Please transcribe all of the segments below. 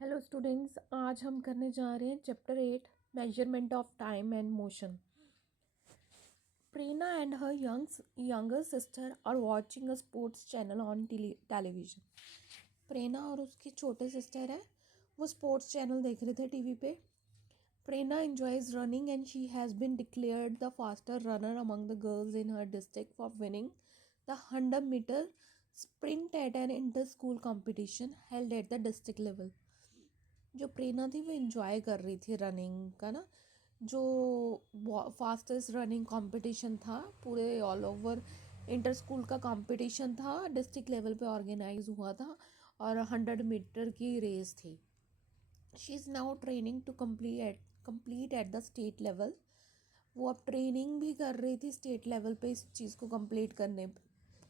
Hello students, आज हम करने जा रहे हैं chapter 8 measurement of time and motion. Prerna and her younger sister are watching a sports channel on television. Prerna और उसकी छोटे सिस्टर है, वो स्पोर्ट्स चैनल देख रहे थे टीवी पे। प्रेरणा enjoys running and she has been declared the faster runner among the girls in her district for winning the 100-meter sprint at an inter-school competition held at the district level। जो प्रेरणा थी वो enjoy कर रही थी running का ना, जो fastest running competition था पूरे ऑल ओवर इंटर स्कूल का कंपटीशन था, डिस्ट्रिक्ट लेवल पे ऑर्गेनाइज हुआ था और 100 मीटर की रेस थी। She is now training to complete at the state level. वो अब ट्रेनिंग भी कर रही थी स्टेट लेवल पे इस चीज़ को कंप्लीट करने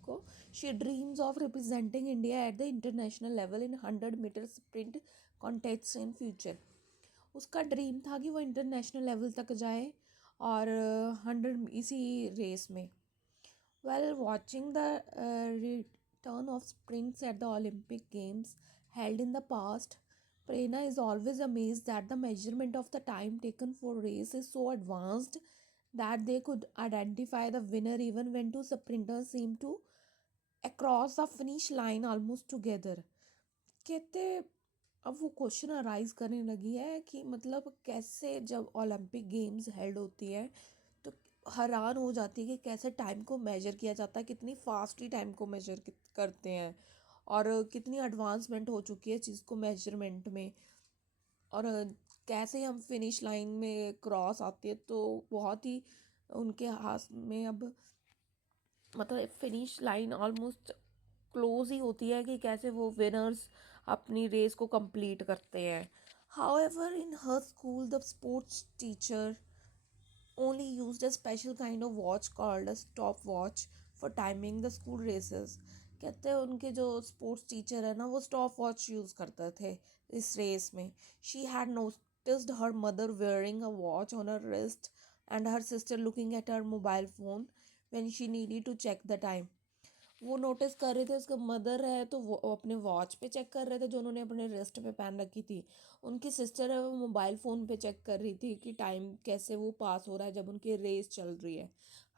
को। She dreams of representing India at the international level in 100 metre sprint contest in future. उसका ड्रीम था कि वो इंटरनेशनल लेवल तक जाए और 100 इसी रेस में। Well watching the return of sprints at the Olympic games held in the past, Prerna is always amazed that the measurement of the time taken for race is so advanced that they could identify the winner even when two sprinters seem to across the finish line almost together। कहते अब वो question arise करने लगी है कि मतलब कैसे जब ओलंपिक गेम्स हेल्ड होती है तो हैरान हो जाती है कि कैसे टाइम को मेजर किया जाता है, कितनी फास्ट ही टाइम को मेजर करते हैं और कितनी एडवांसमेंट हो चुकी है चीज़ को मेजरमेंट में। और कैसे हम फिनिश लाइन में क्रॉस आती है तो बहुत ही उनके हाथ में अब मतलब फिनिश लाइन ऑलमोस्ट क्लोज ही होती है कि कैसे वो विनर्स अपनी रेस को कंप्लीट करते हैं। However in her school the sports teacher only used a special kind of watch called a stopwatch for timing the school races। कहते हैं उनके जो स्पोर्ट्स टीचर है ना वो स्टॉप वॉच यूज़ करते थे इस रेस में। She had noticed her mother wearing a watch on her wrist and her sister looking at her mobile phone when she needed to check the time। वो notice कर रहे थे, उसका mother है तो वो अपने वॉच पे चेक कर रहे थे जो उन्होंने अपने रिस्ट पे पहन रखी थी। उनकी सिस्टर है वो मोबाइल फ़ोन पे चेक कर रही थी कि टाइम कैसे वो पास हो रहा है जब उनकी रेस चल रही है।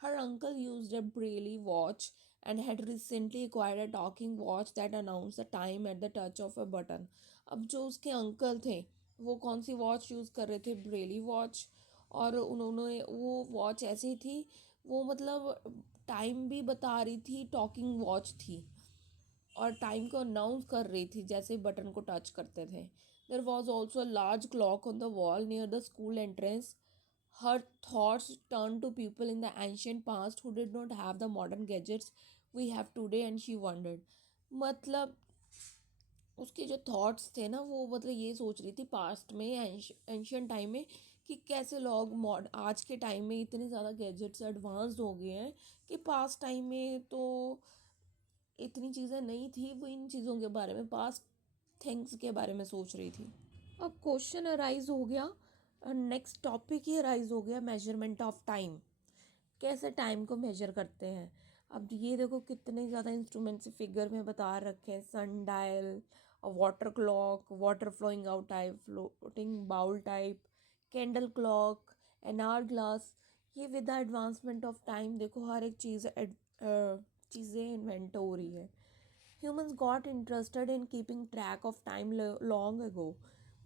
हर uncle used a Braille watch and had recently acquired a talking watch that announce the time at the touch of a button. अब जो उसके अंकल थे वो कौन सी वॉच यूज़ कर रहे थे? Braille watch. और उन्होंने वो वॉच ऐसी थी, वो मतलब टाइम भी बता रही थी, टॉकिंग वॉच थी और टाइम को अनाउंस कर रही थी जैसे बटन को टच करते थे। There was also a large clock on the wall near the school entrance. Her thoughts turn to people in the ancient past who did not have the modern gadgets we have today and she wondered. मतलब उसके जो thoughts थे ना वो मतलब ये सोच रही थी पास्ट में, एंशियंट टाइम में, कि कैसे लोग मॉड आज के टाइम में इतने ज़्यादा गैजेट्स एडवांस्ड हो गए हैं कि पास्ट टाइम में तो इतनी चीज़ें नहीं थी। वो इन चीज़ों के बारे में, पास्ट थिंग्स के बारे में सोच रही थी। अब क्वेश्चन अराइज हो गया, नेक्स्ट टॉपिक ही अराइज हो गया, मेजरमेंट ऑफ टाइम। कैसे टाइम को मेजर करते हैं? अब ये देखो कितने ज़्यादा इंस्ट्रूमेंट्स फिगर में बता रखे हैं। Sun dial, water clock, water flowing out type, floating bowl type, candle clock, an hour glass. ये with the advancement of time देखो हर एक चीज़ें इन्वेंट हो रही है। Humans got interested in keeping track of time long ago.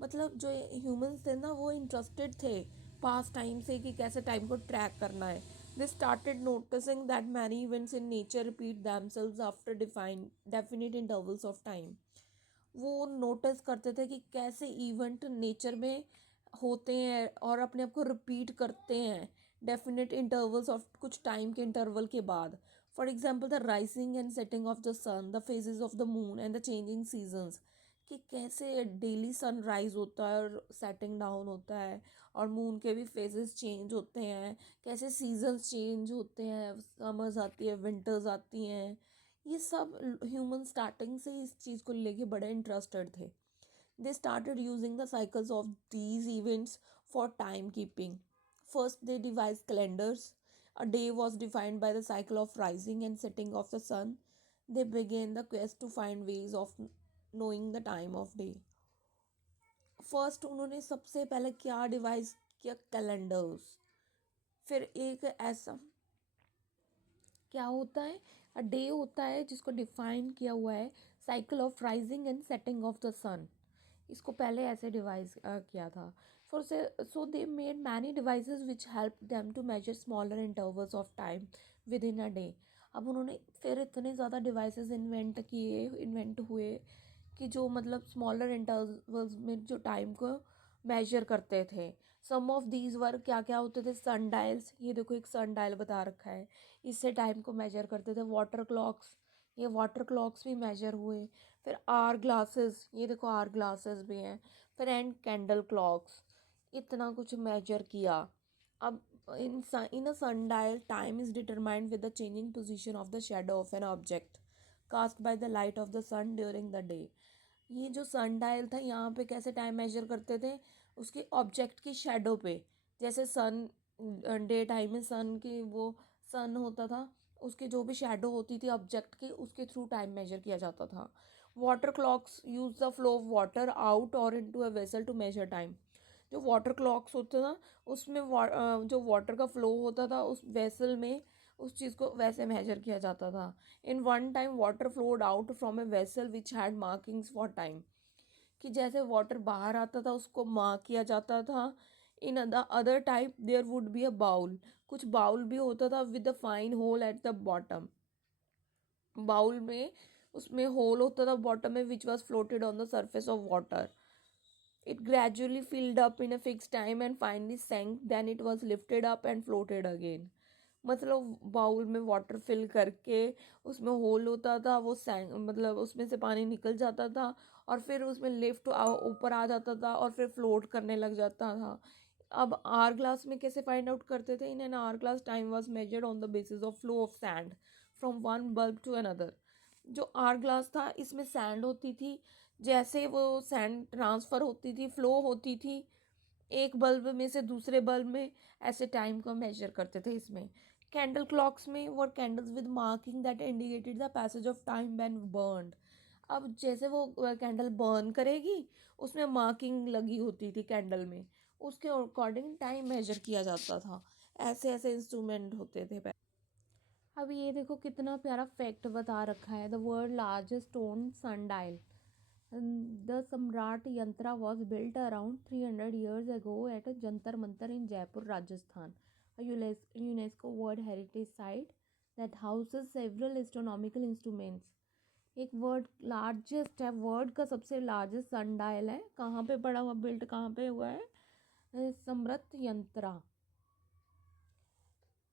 मतलब जो ह्यूमंस थे ना वो इंटरेस्टेड थे पास्ट टाइम से कि कैसे टाइम को ट्रैक करना है। They started noticing that many events in nature repeat themselves after define definite intervals of time. वो नोटिस करते थे कि कैसे इवेंट नेचर में होते हैं और अपने आप को रिपीट करते हैं डेफिनेट इंटरवल्स ऑफ कुछ टाइम के इंटरवल के बाद। For example the rising and setting of the sun, the phases of the moon and the changing seasons. कि कैसे डेली सनराइज होता है और सेटिंग डाउन होता है और मून के भी फेजेस चेंज होते हैं, कैसे सीजन्स चेंज होते हैं, समर्स आती है, विंटर्स आती हैं। ये सब ह्यूमन स्टार्टिंग से इस चीज़ को लेके बड़े इंटरेस्टेड थे। They started using the cycles of these events for time keeping. First they devise calendars. A day was defined by the cycle of rising and setting of the sun. They began the quest to find ways of knowing the time of day। First उन्होंने सबसे पहले क्या device किया, calendars. फिर एक ऐसा क्या होता है, अ डे होता है जिसको डिफाइन किया हुआ है, cycle of rising and setting of the sun. इसको पहले ऐसे डिवाइस किया था। For so they made many devices which help them to measure smaller intervals of time within a day. अब उन्होंने फिर इतने ज़्यादा डिवाइसेस इन्वेंट हुए कि जो मतलब स्मॉलर इंटरवल्स में जो टाइम को मेजर करते थे। सम ऑफ दीज वर्क क्या क्या होते थे, सन डायल्स, ये देखो एक सन डायल बता रखा है, इससे टाइम को मेजर करते थे। वाटर क्लॉक्स, ये वाटर क्लॉक्स भी मेजर हुए। फिर आर ग्लासेस, ये देखो आर ग्लासेस भी हैं। फिर एंड कैंडल क्लॉक्स, इतना कुछ मेजर किया। अब in a sun dial time is determined with the changing position of the shadow of an object cast by the light of the sun during the day. ये जो सन dial था, यहाँ पे कैसे टाइम मेजर करते थे, उसके ऑब्जेक्ट की शेडो पे। जैसे सन, डे टाइम में सन की वो सन होता था, उसकी जो भी शेडो होती थी ऑब्जेक्ट की, उसके थ्रू टाइम मेजर किया जाता था। Water clocks use the flow of water out और into a vessel to measure time. जो वाटर क्लॉक्स होता था उसमें जो वाटर का फ्लो होता था उस वेसल में, उस चीज़ को वैसे मेजर किया जाता था। In one time water flowed out from a vessel which had markings for time, कि जैसे वाटर बाहर आता था उसको मार्क किया जाता था। In the other type there would be a bowl, कुछ बाउल भी होता था with a fine hole at the bottom. Bowl में उसमें होल होता था बॉटम में which was floated on the surface of water. It gradually filled up in a fixed time and finally sank, then it was lifted up and floated again. मतलब bowl में water fill करके उसमें hole होता था, वो सैंक, मतलब उसमें से पानी निकल जाता था और फिर उसमें लिफ्ट ऊपर आ जाता था और फिर फ्लोट करने लग जाता था। अब आर ग्लास में कैसे फाइंड आउट करते थे, in an hourglass time was measured on the basis of flow of sand from one bulb to another. जो आर ग्लास था इसमें सैंड होती थी, जैसे वो सैंड ट्रांसफ़र होती थी, फ्लो होती थी एक बल्ब में से दूसरे बल्ब में, ऐसे टाइम को मेजर करते थे इसमें। कैंडल क्लॉक्स में were candles with marking that indicated the passage of time when burned. अब जैसे वो कैंडल बर्न करेगी उसमें मार्किंग लगी होती थी कैंडल में, उसके अकॉर्डिंग टाइम मेजर किया जाता था। ऐसे ऐसे इंस्ट्रूमेंट होते थे। अब ये देखो कितना प्यारा फैक्ट बता रखा है, the world largest stone sundial, the सम्राट यंत्रा was built around 300 years ago at Jantar Mantar in Jaipur Rajasthan, UNESCO world heritage site that houses several astronomical instruments. एक वर्ल्ड लार्जेस्ट है, वर्ल्ड का सबसे लार्जेस्ट सनडायल है, कहाँ पे पड़ा हुआ, बिल्ट कहाँ पे हुआ है, सम्रत यंत्रा।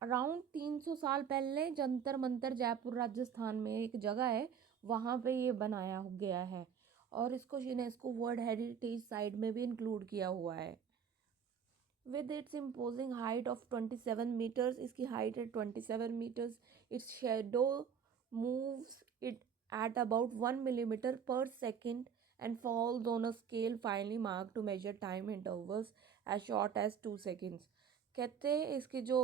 अराउंड 300 साल पहले जंतर मंतर जयपुर राजस्थान में एक जगह है, वहाँ पे ये बनाया गया है और इसको यूनेस्को वर्ल्ड हेरिटेज साइट में भी इंक्लूड किया हुआ है। With its imposing height of 27 metres, इसकी हाइट है 27 metres. Its shadow moves it at about 1 millimeter per second and falls on a scale finely marked to measure time intervals as short as 2 seconds। कहते हैं इसकी जो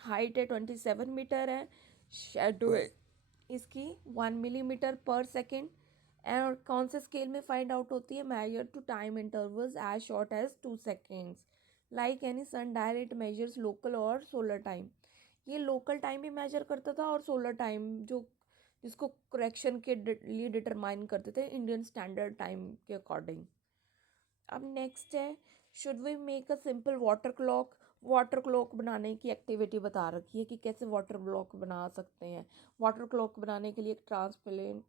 height है 27 metre है, shadow है इसकी 1 millimeter पर सेकेंड, और कौन से स्केल में फाइंड आउट होती है, measure to time intervals as short as 2 seconds। Like any sundial it measures local और सोलर टाइम। ये लोकल टाइम भी मेजर करता था और सोलर टाइम जो जिसको करेक्शन के लिए डिटरमाइन करते थे इंडियन स्टैंडर्ड टाइम के अकॉर्डिंग। अब नेक्स्ट है, should we make a simple water clock. Water clock बनाने की एक्टिविटी बता रखी है कि कैसे वाटर क्लॉक बना सकते हैं। वाटर क्लॉक बनाने के लिए एक ट्रांसपेरेंट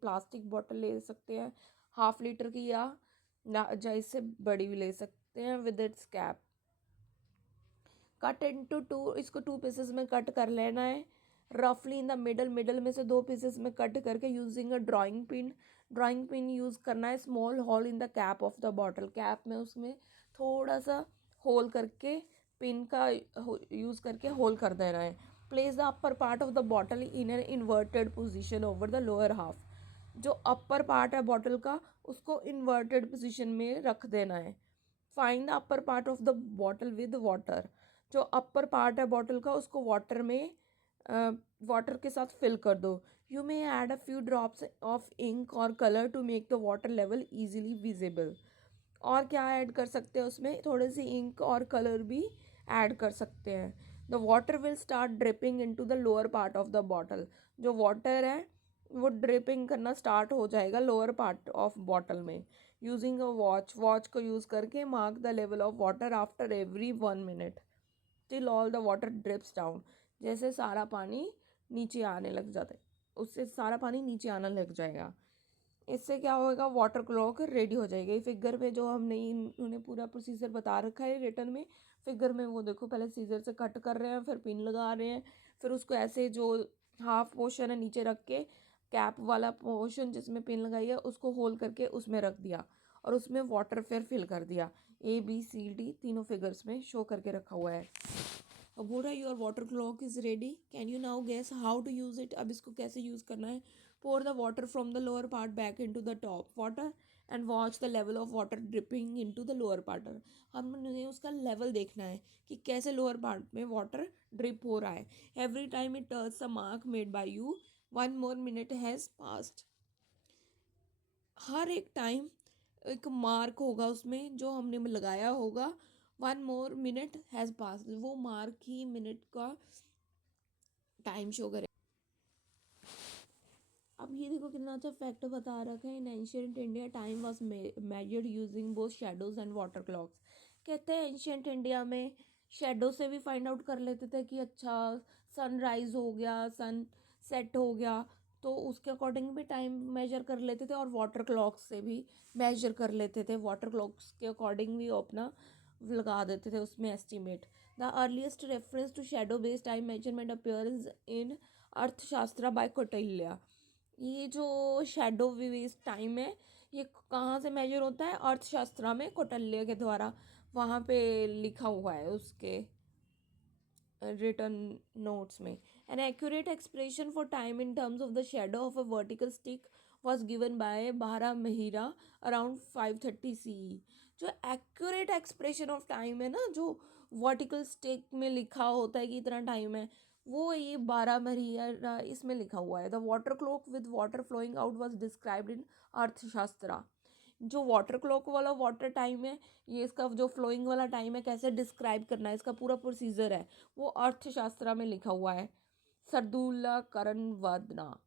प्लास्टिक बॉटल ले सकते हैं, 1/2 लीटर की या इससे बड़ी भी ले सकते हैं with its cap. Cut into two, इसको 2 पीसेस में कट कर लेना है। रफली इन द मिडल, मिडल में से 2 पीसेस में कट करके using a drawing pin, drawing pin use करना है। Small hole in the cap of the bottle, cap में उसमें थोड़ा सा होल करके पिन का यूज़ करके होल कर देना है। Place the upper part of the bottle in an inverted position over the lower half. जो अपर पार्ट है बॉटल का उसको इन्वर्टेड पोजिशन में रख देना है। Find the upper part of the bottle with water. जो अपर पार्ट है बॉटल का उसको वाटर में वाटर के साथ फिल कर दो। You may add a few drops of ink और colour to make the water level easily visible. और क्या ऐड कर सकते हैं उसमें, थोड़ी सी इंक और कलर भी ऐड कर सकते हैं। The water will start dripping into the lower part of the bottle. जो वाटर है वो ड्रिपिंग करना स्टार्ट हो जाएगा लोअर पार्ट ऑफ बॉटल में। यूजिंग अ वॉच को यूज़ करके mark the level of water after every 1 minute till all the water drips down. जैसे सारा पानी नीचे आने लग जाता है, उससे सारा पानी नीचे आने लग जाएगा। इससे क्या होगा, वाटर क्लॉक रेडी हो जाएगी। ये फिगर में जो हमने उन्होंने पूरा प्रोसीजर बता रखा है रिटर्न में, फिगर में वो देखो, पहले सीजर से कट कर रहे हैं, फिर पिन लगा रहे हैं, फिर उसको ऐसे जो हाफ पोर्शन है नीचे रख के कैप वाला पोर्शन जिसमें पिन लगाई है उसको होल करके उसमें रख दिया और उसमें वाटर फिर फिल कर दिया। ABCD तीनों फिगर्स में शो करके रखा हुआ है। अब बोल रहा है your water clock is ready, can you now guess how to use it. अब इसको कैसे यूज करना है। pour the water from the lower part back into the top water and watch the level of water dripping into the lower part। हमने उसका level देखना है कि कैसे लोअर पार्ट में वाटर ड्रिप हो रहा है। Every time it turns the mark made by you 1 more minute has passed. हर एक टाइम एक मार्क होगा उसमें जो हमने लगाया होगा, 1 more minute हैज़ पास्ड, वो मार्क ही मिनट का टाइम शो करे। अब ये देखो कितना अच्छा फैक्ट बता रखा है। In ancient India time was measured using both shadows and water clocks. कहते हैं एंशियंट इंडिया में शेडो से भी फाइंड आउट कर लेते थे कि अच्छा सनराइज हो गया, सन सेट हो गया, तो उसके अकॉर्डिंग भी टाइम मेजर कर लेते थे, और वाटर क्लॉक्स से भी मेजर कर लेते थे। वाटर क्लॉक्स के अकॉर्डिंग भी अपना लगा देते थे उसमें estimate. The earliest reference to shadow based time measurement appears in Arthashastra by Kautilya. ये जो शेडो बेस्ड टाइम है ये कहाँ से मेजर होता है, अर्थशास्त्र में कौटिल्य के द्वारा। वहाँ पे लिखा हुआ है उसके रिटर्न नोट्स में। An accurate expression for time in terms of the shadow of a vertical stick was given by बारह महिरा अराउंड 530 CE। जो एक्यूरेट एक्सप्रेशन ऑफ टाइम है ना, जो वर्टिकल स्टिक में लिखा होता है कि इतना टाइम है, वो ये 12 महिरा इसमें लिखा हुआ है। The water clock with water flowing out was described in Arthashastra. जो वाटर क्लॉक वाला वाटर टाइम है, ये इसका जो फ्लोइंग वाला टाइम है कैसे डिस्क्राइब करना है, इसका पूरा प्रोसीजर है, वो अर्थशास्त्र में लिखा हुआ है। Sardulakarnavadana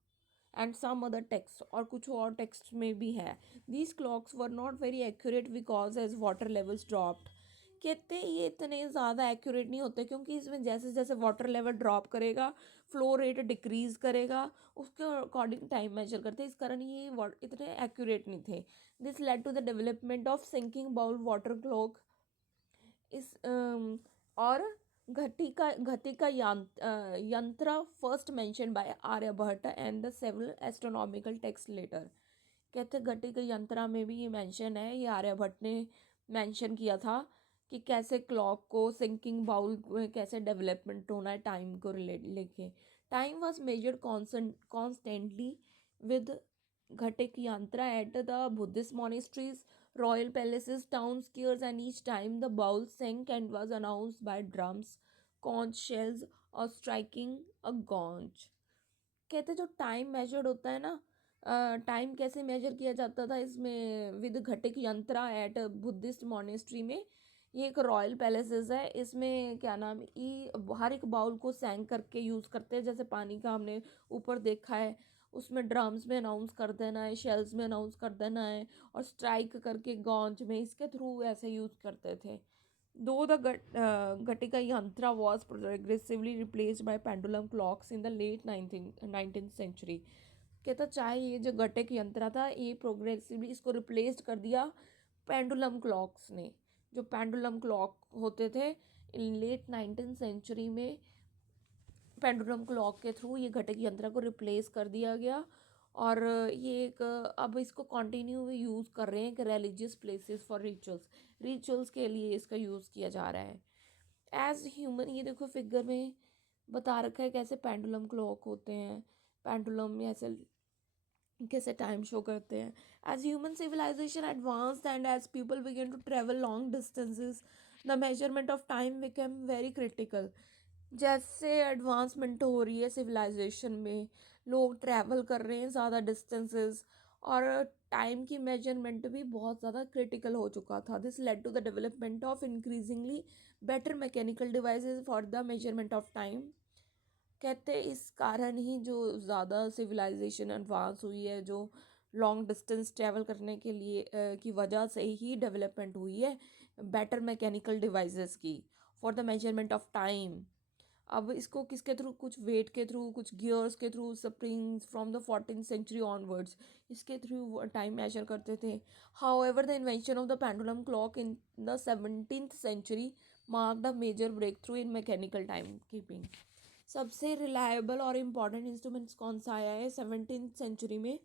and some other text, और कुछ और टेक्स्ट में भी है। These clocks were not very accurate because as water levels dropped. कहते हैं ये इतने ज़्यादा एक्यूरेट नहीं होते क्योंकि इसमें जैसे जैसे वाटर लेवल ड्रॉप करेगा फ्लो रेट डिक्रीज करेगा, उसके अकॉर्डिंग टाइम मेजर करते हैं, इस कारण ये इतने एक्यूरेट नहीं थे। This led to the development of sinking bowl water clock. इस और घटी का यंत्र first mention by Aryabhata and the several astronomical text later. कहते घटी के यंत्रा में भी ये मेंशन है, ये आर्यभट्ट ने मेंशन किया था कि कैसे क्लॉक को सिंकिंग बाउल में कैसे डेवलपमेंट होना है टाइम को रिलेट लेके। Time was measured constantly with ghatik yantra at the Buddhist monasteries, royal palaces, town squares, and each time the bowl sank and was announced by drums, conch shells, or striking a gong। कहते जो time measured होता है ना, time कैसे major किया जाता था इसमें with ghatik yantra eight Buddhist monastery में। ये एक रॉयल पैलेसेस है, इसमें क्या नाम ये हर एक बाउल को सैंक करके यूज़ करते हैं, जैसे पानी का हमने ऊपर देखा है, उसमें ड्रम्स में अनाउंस कर देना है, शेल्स में अनाउंस कर देना है, और स्ट्राइक करके गॉन्ज में, इसके थ्रू ऐसे यूज़ करते थे। Though the Gatika Yantra was progressively replaced by pendulum clocks in the late 19th century। कहता चाहे ये जो गटिक यंत्र था ये प्रोग्रेसिवली इसको रिप्लेस्ड कर दिया पेंडुलम क्लॉक्स ने। जो पेंडुलम क्लॉक होते थे लेट 19th सेंचुरी में, पेंडुलम क्लॉक के थ्रू ये घटिक यंत्र को रिप्लेस कर दिया गया। और ये एक अब इसको कंटिन्यू यूज़ कर रहे हैं कि रिलीजियस प्लेसेस फॉर रिचुअल्स के लिए इसका यूज़ किया जा रहा है। एज ह्यूमन, ये देखो फिगर में बता रखा है कैसे पेंडुलम क्लॉक होते हैं, पेंडुलम ऐसे कैसे टाइम शो करते हैं। As human civilisation advanced and as people began to travel long distances, the measurement of time become very critical. जैसे एडवांसमेंट हो रही है सिविलाइजेशन में, लोग ट्रैवल कर रहे हैं ज़्यादा डिस्टेंसेस, और टाइम की मेजरमेंट भी बहुत ज़्यादा क्रिटिकल हो चुका था. This led to the development of increasingly better mechanical devices for the measurement of time. कहते इस कारण ही जो ज़्यादा सिविलाइजेशन एडवांस हुई है, जो लॉन्ग डिस्टेंस ट्रैवल करने के लिए की वजह से ही डेवलपमेंट हुई है बेटर मैकेनिकल डिवाइसेस की for the measurement of time. अब इसको किसके थ्रू, कुछ वेट के थ्रू, कुछ गियर्स के through, springs from the 14th century onwards, इसके थ्रू टाइम मेजर करते थे. However the invention of the pendulum clock in the 17th century mark the major breakthrough in mechanical time keeping. सबसे reliable और important instruments कौन सा आया है 17th century में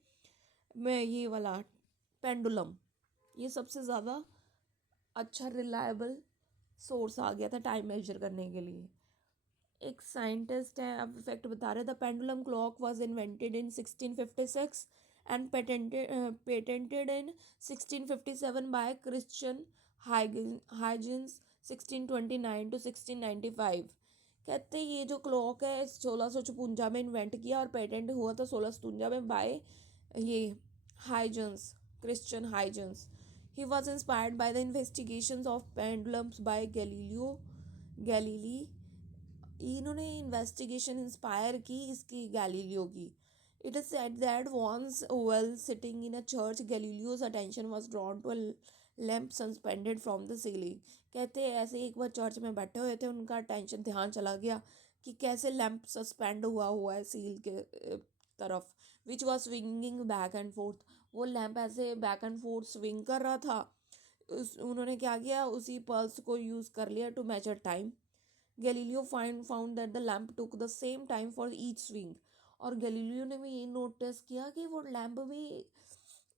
ये वाला पेंडुलम. ये सबसे ज़्यादा अच्छा रिलायबल सोर्स आ गया था टाइम मेजर करने के लिए. एक साइंटिस्ट है, अब फैक्ट बता रहे. The pendulum clock was invented in 1656 and patented in 1657 bye Christian Huygens 1629 to 1695. कहते हैं ये जो क्लॉक है 1656 में इन्वेंट किया और पेटेंट हुआ था 1657 में बाय ये Huygens, Christian Huygens. He was inspired by the investigations of pendulums by Galilei. इन्होंने इन्वेस्टिगेशन इंस्पायर की इसकी गैलीलियो की. It is said that once while sitting in a church Galileo's attention was drawn to a lamp suspended from the ceiling. कहते हैं ऐसे एक बार church में बैठे हुए थे, उनका अटेंशन ध्यान चला गया कि कैसे लैंप सस्पेंड हुआ है सील के तरफ, which was swinging back and fourth. वो लैंप ऐसे बैक एंड फोर्थ स्विंग कर रहा था. उन्होंने क्या किया, उसी पल्स को यूज़ कर लिया to measure time. Galileo found that the lamp took the same time for each swing. और गैलीलियो ने भी ये नोटिस किया कि वो लैंप भी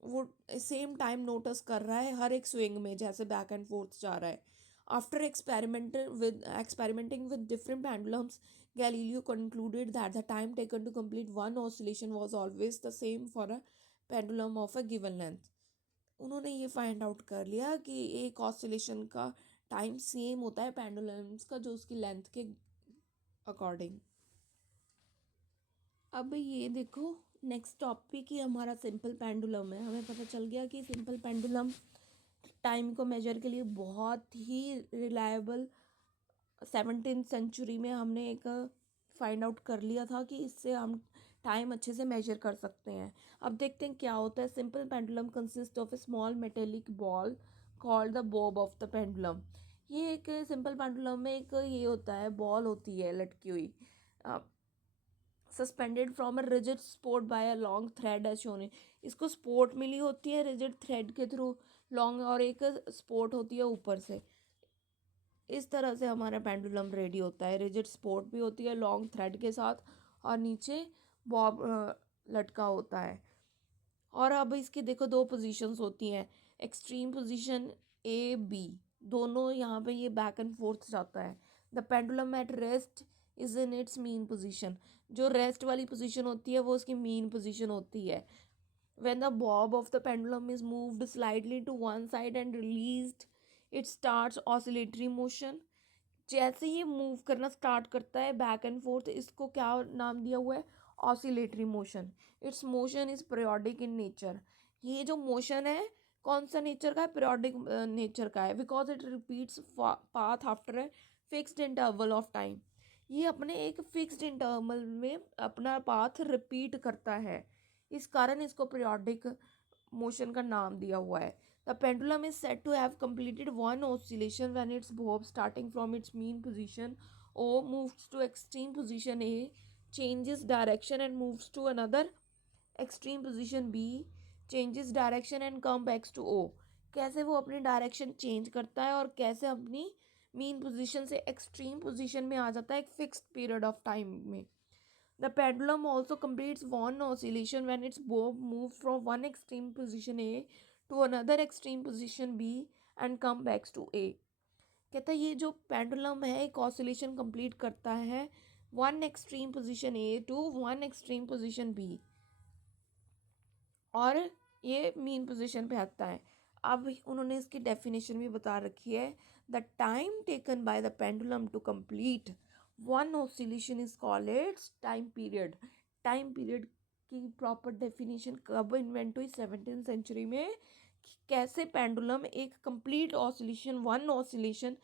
वो सेम टाइम नोटिस कर रहा है हर एक स्विंग में, जैसे बैक एंड फोर्थ जा रहा है. After experimenting with different pendulums, Galileo concluded that the time taken to complete one oscillation was always the same for a pendulum of a given length. उन्होंने ये फाइंड आउट कर लिया कि एक oscillation का टाइम सेम होता है pendulums का, जो उसकी लेंथ के अकॉर्डिंग. अब ये देखो नेक्स्ट टॉपिक ही हमारा सिंपल पेंडुलम है. हमें पता चल गया कि सिंपल पेंडुलम टाइम को मेजर के लिए बहुत ही रिलायबल 17th सेंचुरी में हमने एक फाइंड आउट कर लिया था कि इससे हम टाइम अच्छे से मेजर कर सकते हैं. अब देखते हैं क्या होता है. Simple pendulum consist of A small metallic ball called the Bob of the pendulum. ये एक सिंपल पेंडुलम में एक ये होता है, बॉल होती है लटकी हुई, suspended from a rigid support by a long thread as shown. इसको स्पोर्ट मिली होती है रिजिड थ्रेड के थ्रू लॉन्ग, और एक स्पोर्ट होती है ऊपर से. इस तरह से हमारा पेंडुलम रेडी होता है. रिजिड स्पोर्ट भी होती है लॉन्ग थ्रेड के साथ, और नीचे बॉब लटका होता है. और अब इसकी देखो दो पोजीशंस होती हैं, एक्सट्रीम पोजीशन ए बी, दोनों यहाँ पे ये बैक एंड फोर्थ जाता है. The pendulum at rest is in its mean position. जो रेस्ट वाली पोजीशन होती है वो उसकी मीन पोजीशन होती है. When the bob of the pendulum is moved slightly to one side and released, it starts oscillatory motion. जैसे ये मूव करना स्टार्ट करता है बैक एंड फोर्थ, इसको क्या नाम दिया हुआ है, oscillatory motion. It's motion is periodic in nature. ये जो मोशन है कौन सा नेचर का है, पीरियोडिक नेचर का है. Because it repeats path after a fixed interval of time. ये अपने एक फिक्स्ड इंटरवल में अपना पाथ रिपीट करता है, इस कारण इसको पीरियोडिक मोशन का नाम दिया हुआ है. The pendulum is said to have completed one oscillation when its bob, starting from its mean position O, moves to extreme position A, changes direction and moves to another extreme position B, changes direction and comes back to O. कैसे वो अपनी direction change करता है और कैसे अपनी mean position से extreme position में आ जाता है एक फिक्स्ड पीरियड ऑफ टाइम में. The pendulum also completes one oscillation when its bob moves from one extreme position A to another extreme position B and come back to A. कहता है ये जो pendulum है एक ऑसिलेशन कंप्लीट करता है one extreme position A to one extreme position B, और ये मीन पोजीशन पे आता है. अब उन्होंने इसकी डेफिनेशन भी बता रखी है. The time taken by the pendulum to complete one oscillation is called its time period. Time period की प्रॉपर डेफिनेशन कब इन्वेंट हुई 17th सेंचुरी में, कैसे पेंडुलम एक कंप्लीट ऑसिलेशन, वन ऑसिलेशन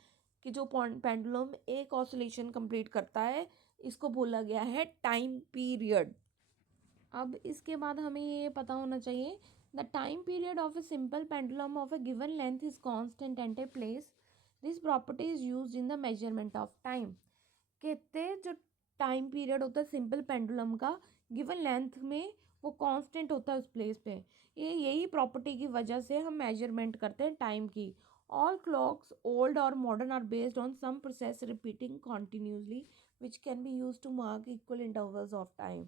कि जो पेंडुलम एक ऑसिलेशन कंप्लीट करता है, इसको बोला गया है टाइम पीरियड। अब इसके बाद हमें ये पता होना चाहिए the time period of a simple pendulum of a given length is constant eight a place. This property is used in the measurement of time. कहते हैं जो टाइम पीरियड होता है सिंपल पेंडुलम का गिवन लेंथ में, वो constant होता है उस प्लेस पे। ये यही प्रॉपर्टी की वजह से हम मेजरमेंट करते हैं टाइम की। ऑल क्लॉक्स ओल्ड और modern are based on some process repeating continuously which can be use to mark equal intervals of time.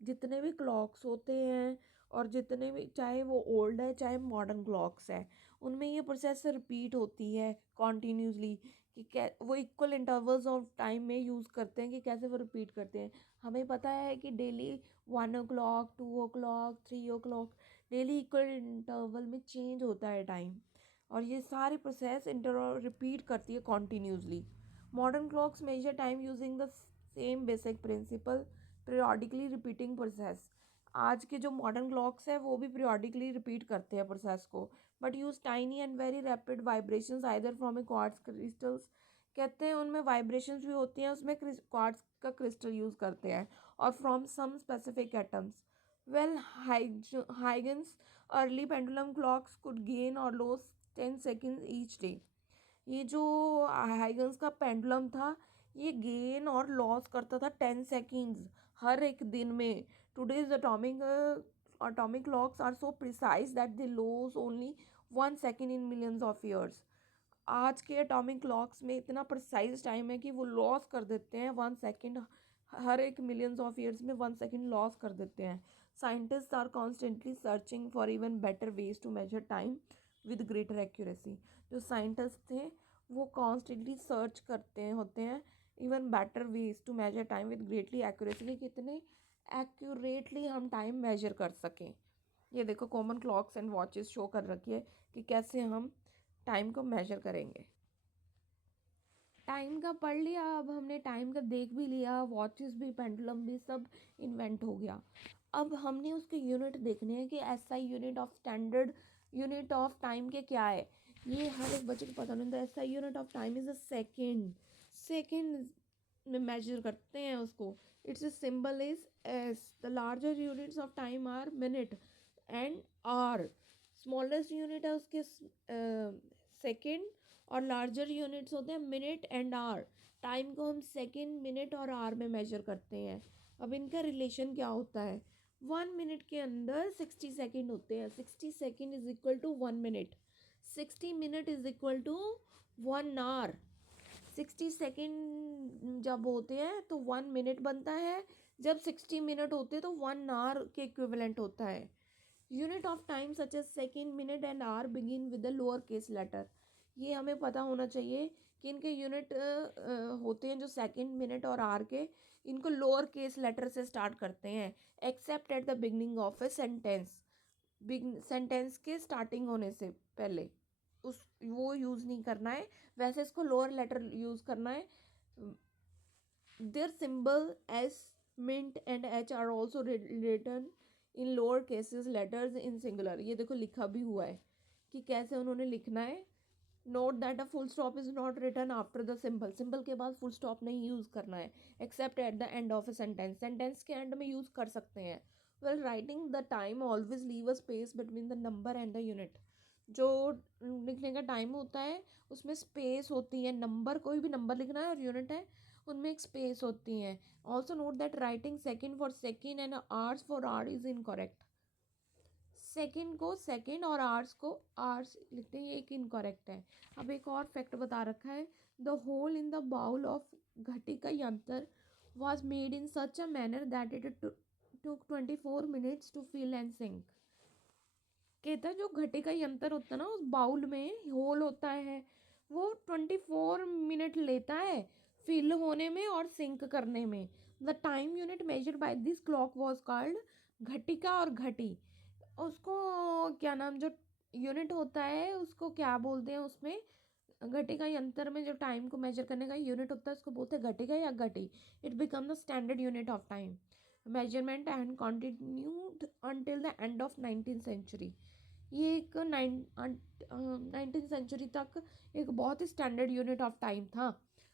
जितने भी क्लॉक्स होते हैं और जितने भी, चाहे वो ओल्ड है चाहे मॉडर्न क्लॉक्स है, उनमें ये प्रोसेस रिपीट होती है कॉन्टीन्यूसली कि वो इक्वल इंटरवल्स ऑफ टाइम में यूज़ करते हैं कि कैसे वो रिपीट करते हैं। हमें पता है कि daily 1 o'clock 2 o'clock 3 o'clock daily equal interval में चेंज होता है टाइम, और ये सारी प्रोसेस रिपीट करती है continuously. Modern clocks measure time using the same basic principle, periodically repeating process. आज के जो मॉडर्न क्लॉक्स है वो भी पीरियोडिकली रिपीट करते हैं प्रोसेस को, but use tiny and very rapid vibrations either from A quartz crystals. कहते हैं उनमें वाइब्रेशंस भी होती हैं, उसमें क्वार्ट्ज का क्रिस्टल यूज़ करते हैं, और from some specific atoms. Well Huygens early pendulum clocks could gain or loss 10 seconds each day. ये जो हाइगन्स का पेंडुलम था, ये गेन और लॉस करता था 10 seconds हर एक दिन में। Today's atomic clocks are so precise that they lose only 1 second in millions of years। आज के एटॉमिक क्लॉक्स में इतना प्रिसाइज टाइम है कि वो लॉस कर देते हैं 1 सेकेंड, हर एक मिलियंस ऑफ ईयर्स में 1 सेकेंड लॉस कर देते हैं। Scientist are constantly searching for even better ways to measure time with greater accuracy. जो साइंटिस्ट थे वो कॉन्स्टेंटली सर्च करते हैं होते हैं even better ways to measure time with greatly accuracy, कि कितने एक्यूरेटली हम टाइम मेजर कर सकें। ये देखो common clocks and watches show कर रखी है कि कैसे हम टाइम को मेजर करेंगे। टाइम का पढ़ लिया, अब हमने टाइम का देख भी लिया, वॉचेस भी पेंडुलम भी सब इन्वेंट हो गया। अब हमने उसके यूनिट देखने हैं कि SI unit of standard unit of time के क्या है। ये हर एक बच्चे को पता नहीं था। SI unit of time is a second, second में मेजर करते हैं उसको। Its symbol is s. The larger units of time are minute and hour. Smallest unit है उसके सेकेंड, और लार्जर यूनिट्स होते हैं मिनट एंड आवर। टाइम को हम सेकेंड, मिनट और आवर में मेजर करते हैं। अब इनका रिलेशन क्या होता है? 1 मिनट के अंदर 60 सेकेंड होते हैं। 60 second is equal to 1 minute. 60 minute is equal to 1 hour. 60 second जब होते हैं तो 1 मिनट बनता है, जब 60 मिनट होते हैं तो 1 आवर के इक्विवेलेंट होता है। Unit of time such as second, minute and hour begin with the lower case letter. ये हमें पता होना चाहिए कि इनके यूनिट होते हैं जो सेकेंड, मिनट और आवर के, इनको लोअर केस लेटर से स्टार्ट करते हैं, accept at the beginning of a sentence. Sentence के स्टार्टिंग होने से पहले उस वो यूज़ नहीं करना है, वैसे इसको लोअर लेटर यूज़ करना है। Their symbol s, min and h are also written in lower cases letters in singular. ये देखो लिखा भी हुआ है कि कैसे उन्होंने लिखना है। Note that a full stop is not written after the symbol. Symbol के बाद फुल स्टॉप नहीं यूज़ करना है, except at the end of a sentence. Sentence के एंड में यूज़ कर सकते हैं। While writing the time always leave a space between the number and the unit. जो लिखने का टाइम होता है उसमें स्पेस होती है, नंबर, कोई भी नंबर लिखना है और यूनिट है, उनमें एक स्पेस होती है। Also note that writing second for second and hours for our is incorrect. Second को सेकेंड और आवर्स को आवर्स लिखते हैं, ये एक इनकरेक्ट है। अब एक और फैक्ट बता रखा है, the hole in the bowl of ghatika yantra was made in such a manner that it took 24 minutes to fill and sink. कहता है जो घटिका यंत्र होता है ना, उस बाउल में होल होता है, वो 24 मिनट लेता है फिल होने में और सिंक करने में। The time unit measured by this clock was called ghatika और घटी। उसको क्या नाम, जो यूनिट होता है उसको क्या बोलते हैं, उसमें घटिका यंत्र में जो टाइम को मेजर करने का यूनिट होता है उसको बोलते हैं घटिका या घटी। It become the standard unit of time. Measurement and continued until the end of 19th century. ये एक 19th सेंचुरी तक एक बहुत ही स्टैंडर्ड यूनिट ऑफ टाइम था।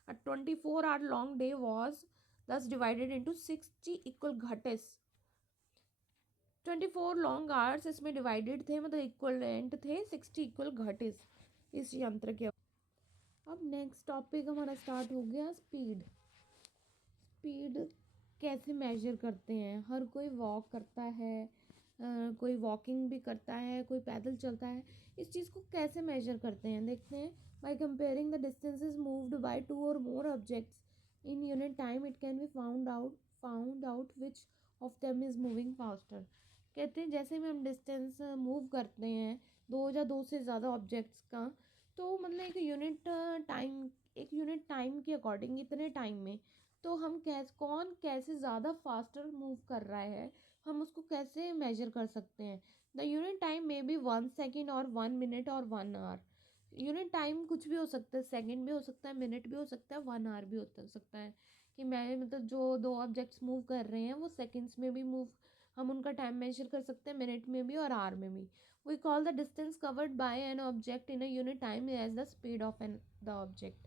24 hour long day was thus divided into 60 equal घंटे। 24 लॉन्ग आवर्स इसमें divided थे, मतलब इक्वलेंट थे 60 इक्वल घंटे इस यंत्र के। अब नेक्स्ट टॉपिक हमारा स्टार्ट हो गया स्पीड। स्पीड कैसे मेजर करते हैं? हर कोई वॉक करता है, कोई वॉकिंग भी करता है, कोई पैदल चलता है। इस चीज़ को कैसे मेजर करते हैं देखते हैं। By comparing the distances moved by two और more objects in unit time it can be found out which of them is moving faster. कहते हैं जैसे में हम डिस्टेंस मूव करते हैं दो या दो से ज़्यादा ऑब्जेक्ट्स का, तो मतलब एक यूनिट टाइम के अकॉर्डिंग इतने टाइम में, तो हम कौन कैसे ज़्यादा फास्टर मूव कर रहा है, हम उसको कैसे मेजर कर सकते हैं। द यूनिट टाइम में बी 1 सेकेंड और 1 मिनट और 1 आवर। यूनिट टाइम कुछ भी हो सकता है, सेकंड भी हो सकता है, मिनट भी हो सकता है, 1 आवर भी हो सकता है। कि मैं मतलब जो दो ऑब्जेक्ट्स मूव कर रहे हैं वो सेकेंड्स में भी मूव, हम उनका टाइम मेजर कर सकते हैं, मिनट में भी और आवर में भी। We call the distance covered by an object in a unit time as the speed of an the object.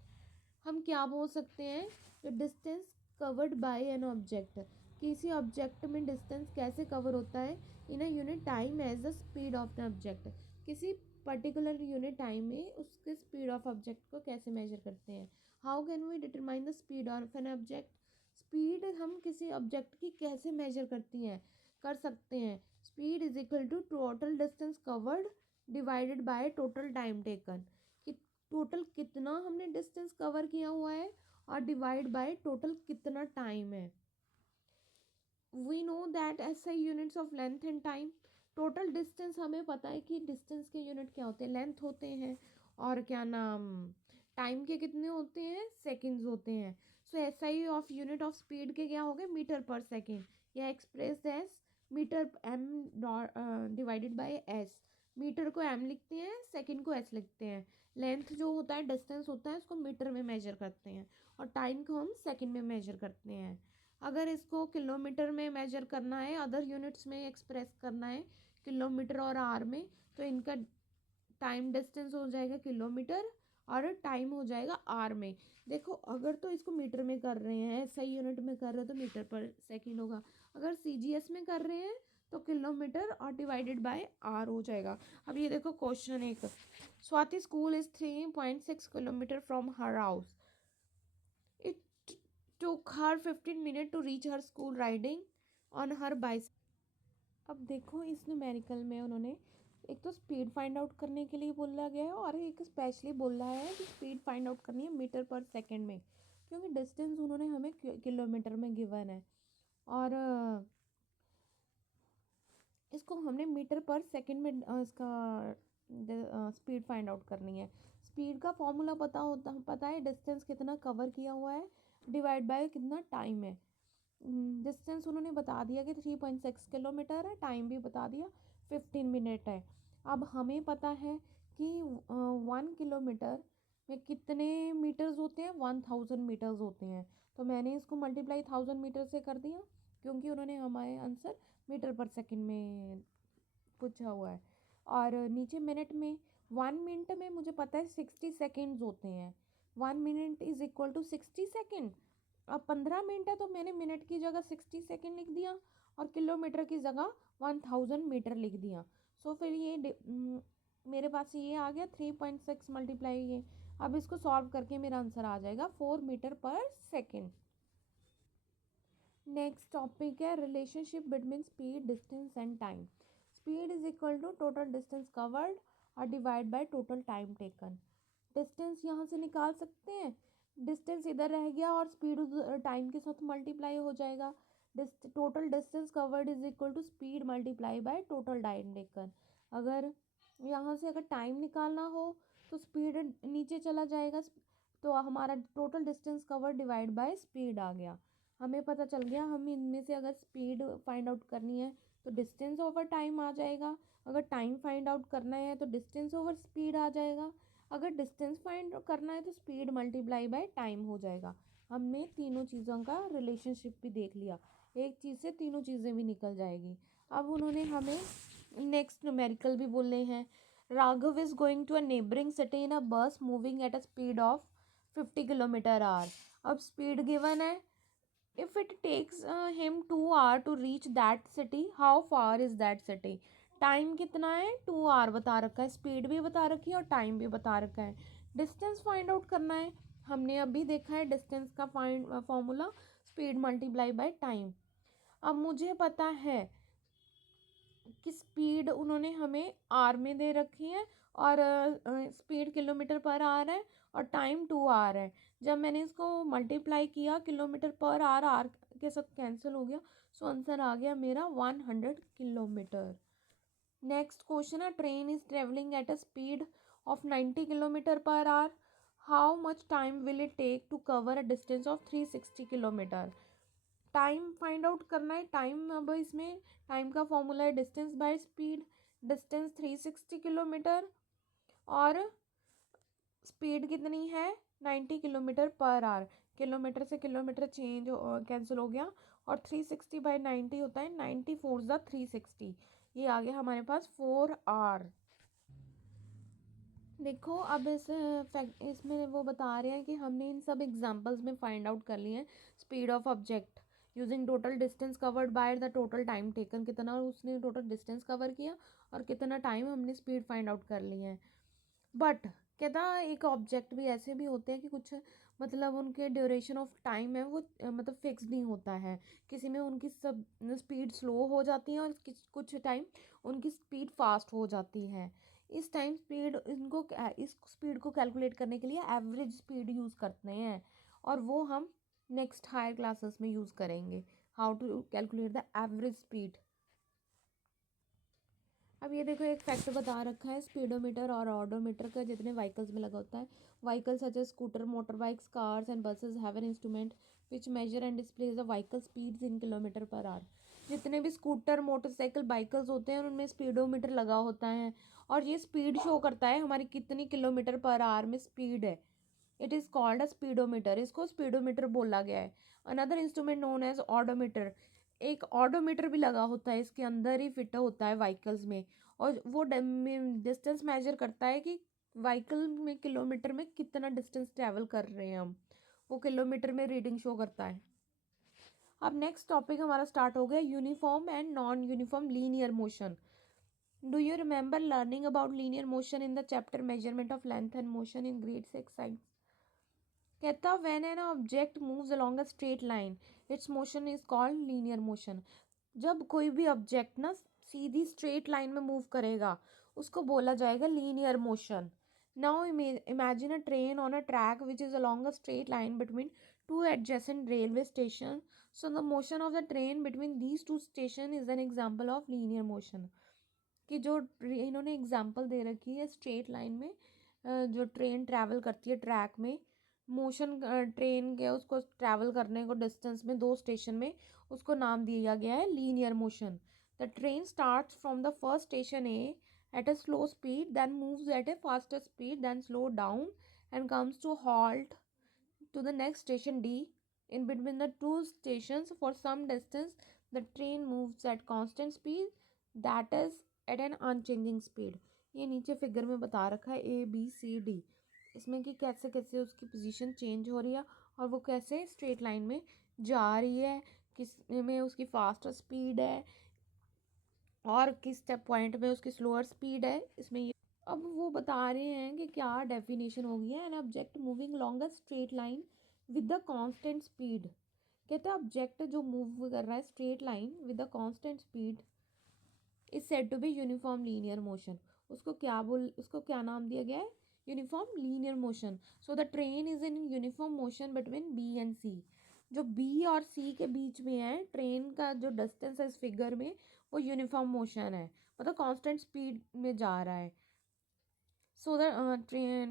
हम क्या बोल सकते हैं? जो distance covered by an object, किसी ऑब्जेक्ट में डिस्टेंस कैसे कवर होता है in a unit time as the speed of the object. किसी पर्टिकुलर यूनिट टाइम में उसके स्पीड ऑफ ऑब्जेक्ट को कैसे मेजर करते हैं। How can we determine the speed of an object? Speed हम किसी ऑब्जेक्ट की कैसे मेजर करती हैं, कर सकते हैं। Speed is equal to total distance covered divided by total time taken. कि टोटल कितना हमने डिस्टेंस कवर किया हुआ है और डिवाइड बाय टोटल कितना टाइम है। We know that SI units of length and time. Total distance हमें पता है कि डिस्टेंस के यूनिट क्या होते हैं, लेंथ होते हैं, और क्या नाम, टाइम के कितने होते हैं, सेकंड्स होते हैं। So SI of unit of speed के क्या हो गए, मीटर पर सेकेंड, या express as metre m divided by s. Metre को एम लिखते हैं, सेकंड को एस लिखते हैं। लेंथ जो होता है, डिस्टेंस होता है, उसको मीटर में मेजर करते हैं, और टाइम को हम सेकंड में मेजर करते हैं। अगर इसको किलोमीटर में मेजर करना है, अदर यूनिट्स में एक्सप्रेस करना है, किलोमीटर और आर में, तो इनका टाइम डिस्टेंस हो जाएगा किलोमीटर और टाइम हो जाएगा आर में। देखो अगर तो इसको मीटर में कर रहे हैं, सही यूनिट में कर रहे हैं तो मीटर पर सेकंड होगा। अगर सीजीएस में कर रहे हैं तो किलोमीटर और डिवाइडेड बाय आर हो जाएगा। अब ये देखो क्वेश्चन एक, Swati school is 3.6 kilometre from her house. It took her 15 minutes to reach her school riding on her bicycle। अब देखो इस न्यूमेरिकल में उन्होंने एक तो स्पीड फाइंड आउट करने के लिए बोला गया है, और एक स्पेशली बोला है कि स्पीड फाइंड आउट करनी है मीटर पर सेकंड में, क्योंकि डिस्टेंस उन्होंने हमें किलोमीटर में गिवन है, और इसको हमने मीटर पर सेकंड में इसका स्पीड फाइंड आउट करनी है। स्पीड का फॉर्मूला पता है, डिस्टेंस कितना कवर किया हुआ है डिवाइड बाय कितना टाइम है। डिस्टेंस उन्होंने बता दिया कि 3.6 किलोमीटर है, टाइम भी बता दिया 15 मिनट है। अब हमें पता है कि 1 किलोमीटर में कितने मीटर्स होते हैं, 1000 मीटर्स होते हैं। तो मैंने इसको मल्टीप्लाई 1000 मीटर से कर दिया, क्योंकि उन्होंने हमारे आंसर मीटर पर सेकंड में पूछा हुआ है। और नीचे मिनट में, 1 मिनट में मुझे पता है 60 सेकेंड्स होते हैं। 1 minute is equal to 60 second. अब 15 मिनट है तो मैंने मिनट की जगह 60 सेकेंड लिख दिया, और किलोमीटर की जगह 1000 मीटर लिख दिया। सो फिर ये मेरे पास ये आ गया 3.6 मल्टीप्लाई ये। अब इसको सॉल्व करके मेरा आंसर आ जाएगा 4 metre per second. Next topic है relationship between speed, distance and time. Speed is equal to total distance covered और divide by total time taken. Distance यहाँ से निकाल सकते हैं, डिस्टेंस इधर रह गया और स्पीड टाइम के साथ मल्टीप्लाई हो जाएगा। Total distance covered is equal to speed multiply by total time taken. अगर यहाँ से अगर टाइम निकालना हो तो स्पीड नीचे चला जाएगा, तो हमारा total distance covered divide by speed आ गया। हमें पता चल गया, हम इनमें से अगर स्पीड फाइंड आउट करनी है तो डिस्टेंस ओवर टाइम आ जाएगा, अगर टाइम फाइंड आउट करना है तो डिस्टेंस ओवर स्पीड आ जाएगा, अगर डिस्टेंस फाइंड करना है तो स्पीड मल्टीप्लाई बाय टाइम हो जाएगा। हमने तीनों चीज़ों का रिलेशनशिप भी देख लिया। एक चीज़ से तीनों चीज़ें भी निकल जाएगी। अब उन्होंने हमें नेक्स्ट न्यूमेरिकल भी बोले हैं। Raghav is going to a neighbouring city in a bus moving at a speed of 50 km/h। अब स्पीड गिवन है। If it takes him 2 hour to reach that city, how far is that city. Time कितना है, 2 hour बता रखा है, speed भी बता रखी है और टाइम भी बता रखा है। डिस्टेंस फाइंड आउट करना है। हमने अभी देखा है डिस्टेंस का find formula speed multiply by time. अब मुझे पता है कि स्पीड उन्होंने हमें आर में दे रखी है और स्पीड किलोमीटर पर आर है और टाइम 2 hour है। जब मैंने इसको मल्टीप्लाई किया किलोमीटर पर आर, आर के साथ कैंसिल हो गया, सो आंसर आ गया मेरा 100 km। नेक्स्ट क्वेश्चन है, train is travelling at a speed of 90 km/h। How much time will it take to cover a distance of 360 km। Time find out करना है। Time, अब इसमें टाइम का फॉर्मूला है distance by speed. Distance 360 km और speed कितनी है 90 km/h। Kilometre से किलोमीटर चेंज कैंसिल हो गया और 360/90 होता है 90 4 360। ये आ गया हमारे पास 4 hour। देखो अब इस फैक्ट इसमें वो बता रहे हैं कि हमने इन सब एग्जांपल्स में फाइंड आउट कर लिए हैं speed of object using total distance covered bye the total time taken. कितना उसने टोटल डिस्टेंस कवर किया और कितना टाइम हमने स्पीड फाइंड आउट कर ली है। बट कहता एक ऑब्जेक्ट भी ऐसे भी होते हैं कि कुछ मतलब उनके ड्यूरेशन ऑफ टाइम है वो मतलब फिक्स नहीं होता है। किसी में उनकी सब स्पीड स्लो हो जाती है और कुछ टाइम उनकी स्पीड फास्ट हो जाती है। इस टाइम स्पीड इनको इस स्पीड को कैलकुलेट करने के लिए एवरेज स्पीड यूज़ करते हैं और वो हम नेक्स्ट हायर क्लासेस में यूज़ करेंगे, how to calculate the average speed. अब ये देखो एक फैक्ट बता रखा है स्पीडोमीटर और ऑडोमीटर का जितने व्हीकल्स में लगा होता है। Vehicles such as scooter, motor bikes, cars and buses have an instrument which measure and displays the vehicle speeds in km/h। जितने भी स्कूटर, मोटरसाइकिल, बाइकल्स होते हैं उनमें स्पीडोमीटर लगा होता है और ये स्पीड शो करता है हमारी कितनी km/h में स्पीड है। It is called a speedometer, इसको स्पीडोमीटर बोला गया है। Another instrument known as odometer, एक ऑडोमीटर भी लगा होता है इसके अंदर ही फिट होता है व्हीकल्स में और वो डिस्टेंस मेजर करता है कि व्हीकल में किलोमीटर में कितना डिस्टेंस ट्रैवल कर रहे हैं हम, वो किलोमीटर में रीडिंग शो करता है। अब नेक्स्ट टॉपिक हमारा स्टार्ट हो गया uniform and non uniform linear motion. Do you remember learning about linear motion in the chapter measurement of length and motion in grade 6 science. कहता when an object moves along a straight line its motion is called linear motion. जब कोई भी object ना सीधी straight line में move करेगा उसको बोला जाएगा linear motion. Now imagine a train on a track which is along a straight line between two adjacent railway station, so the motion of the train between these two station is an example of linear motion. कि जो इन्होंने example दे रखी है straight line में जो train travel करती है track में, मोशन ट्रेन के उसको ट्रैवल करने को डिस्टेंस में दो स्टेशन में, उसको नाम दिया गया है linear motion. The train starts from the first station a at a slow speed then moves at a faster speed then slow down and comes to halt to the next station D. In between the two stations for some distance, the train moves at constant speed, that is at an unchanging speed. ये नीचे figure में बता रखा है ABCD, इसमें कि कैसे कैसे उसकी पोजीशन चेंज हो रही है और वो कैसे स्ट्रेट लाइन में जा रही है, किस में उसकी फास्टर स्पीड है और किस पॉइंट में उसकी स्लोअर स्पीड है इसमें ये। अब वो बता रहे हैं कि क्या डेफिनेशन होगी है an object moving long a straight line with the constant speed. कहते हैं ऑब्जेक्ट जो मूव कर रहा है straight line with the constant speed is said to be uniform linear motion. उसको क्या नाम दिया गया है, uniform linear motion. So the train is in uniform motion between B and C. जो बी और सी के बीच में है ट्रेन का जो डिस्टेंस है इस फिगर में वो यूनिफॉर्म मोशन है, मतलब कांस्टेंट स्पीड में जा रहा है। So the train,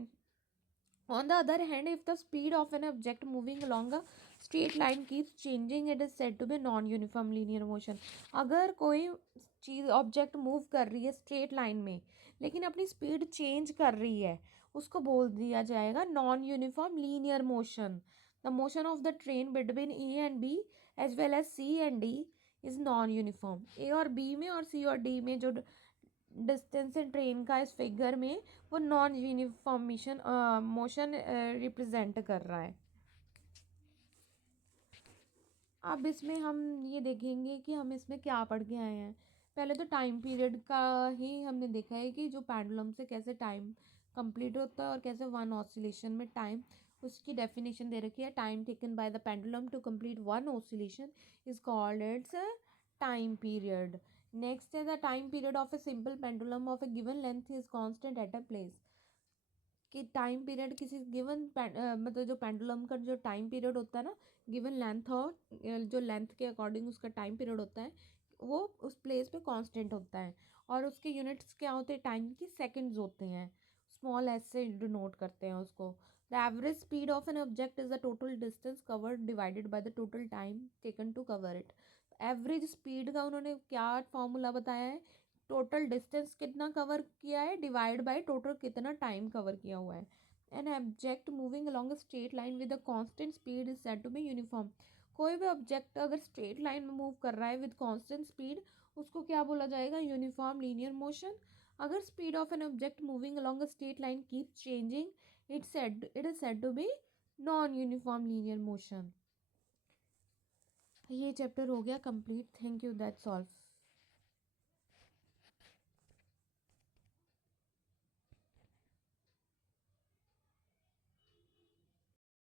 on the other hand, if the speed of an object moving along a straight line keeps changing, it is said to be non-uniform linear motion. अगर कोई चीज़ object move कर रही है straight line में लेकिन अपनी speed change कर रही है उसको बोल दिया जाएगा non uniform linear motion. The motion of the train between A and B as well as C and D is non uniform. A और B में और C और D में जो डिस्टेंस है ट्रेन का इस फिगर में वो नॉन यूनिफॉर्मेशन मोशन रिप्रेजेंट कर रहा है. अब इसमें हम ये देखेंगे कि हम इसमें क्या पढ़ के आए हैं. पहले तो टाइम पीरियड का ही हमने देखा है कि जो पेंडुलम से कैसे टाइम कंप्लीट होता है और कैसे वन ऑसिलेशन में टाइम, उसकी डेफिनेशन दे रखी है. Time taken by the pendulum to complete one oscillation is called its time period. Next है the time period of a simple pendulum of a given length is constant at a place. कि time period किसी given मतलब जो pendulum का जो time period होता है ना, गिवन लेंथ हो, जो लेंथ के अकॉर्डिंग उसका टाइम पीरियड होता है वो उस प्लेस पे कांस्टेंट होता है. और उसके यूनिट्स क्या होते हैं टाइम की, सेकंड्स होते हैं. स्मॉल एस से डिनोट करते हैं उसको. The average speed of an object is the total distance covered divided by the total time taken to cover it. Average speed का उन्होंने क्या फॉर्मूला बताया है, टोटल डिस्टेंस कितना कवर किया है डिवाइड बाय टोटल कितना टाइम कवर किया हुआ है. An object moving along a straight line with a constant speed is said to be uniform. कोई भी ऑब्जेक्ट अगर स्ट्रेट लाइन में मूव कर रहा है विद कांस्टेंट स्पीड उसको क्या बोला जाएगा, यूनिफॉर्म लीनियर मोशन. अगर speed of an object moving along a straight line keep changing it is said to be non uniform linear motion. ये चैप्टर हो गया complete. Thank you, that's all.